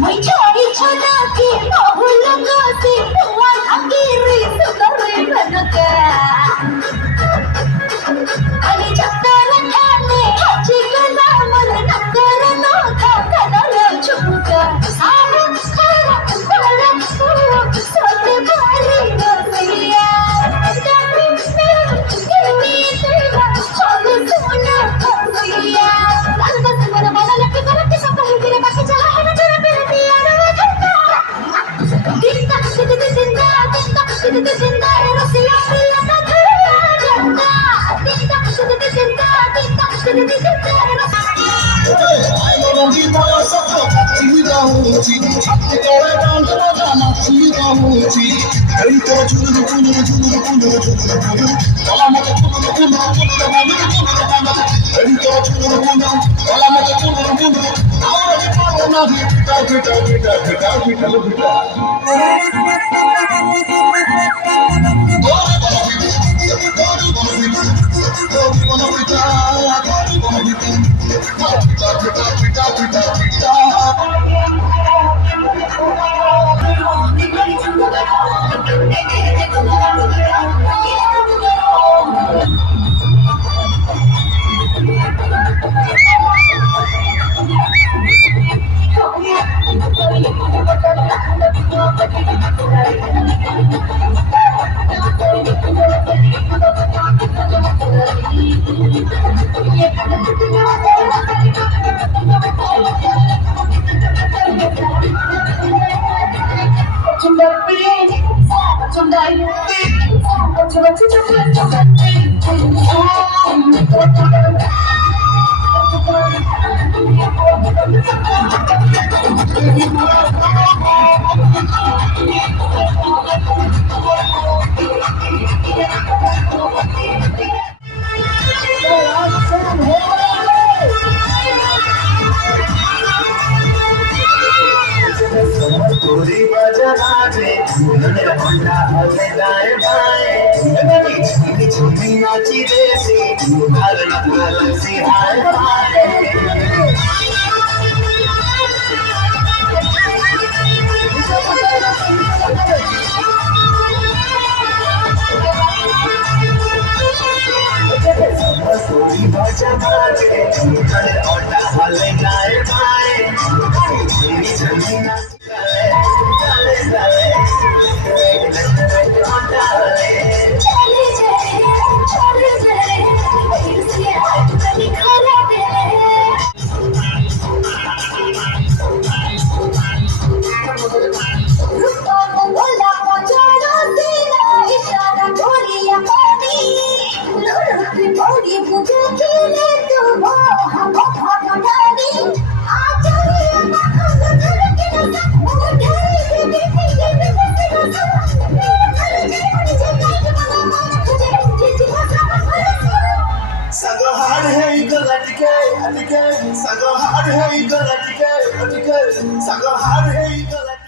মই চাই ছনা কি বহুল গতি তোমার হাকিরি সুন্দরী ভনকা আলি চক্কর খানে হাজি গলা মন নকর নখা কনর চুমকা সারা সারা সারা সোতে ভারি গলিয়া তুমি তুমি তেরা চল সোনা খসিয়া লাগা তোমার বালা লটকে করতে সব হিরে বাকি চালা है ना तेरा प्यार दिया रे ठंडा दिन तक जिंदा रसिया पिया का धरा ठंडा दिन तक जिंदा रंगी बड़ा सफा चिदा होची छत्ते करे डांस बजाना चिदा होची এই তো চুলু চুলু চুলু চুলু চুলু গলা মতো চুলু চুলু চুলু এই তো চুলু চুলু গলা মতো চুলু চুলু আরে পারো না ভিটা ভিটা ভিটা ভিটা ভিটা ভিটা गोरी बजना जे नने होंडा हले गाए बाए ननी झूमी झूमी नाची देसी हर नगल सी हाय हाय गोरी बजना जे नने होंडा हले गाए बाए झूमी झूमी नाची Sago hard hey galatike sago hard hey galatike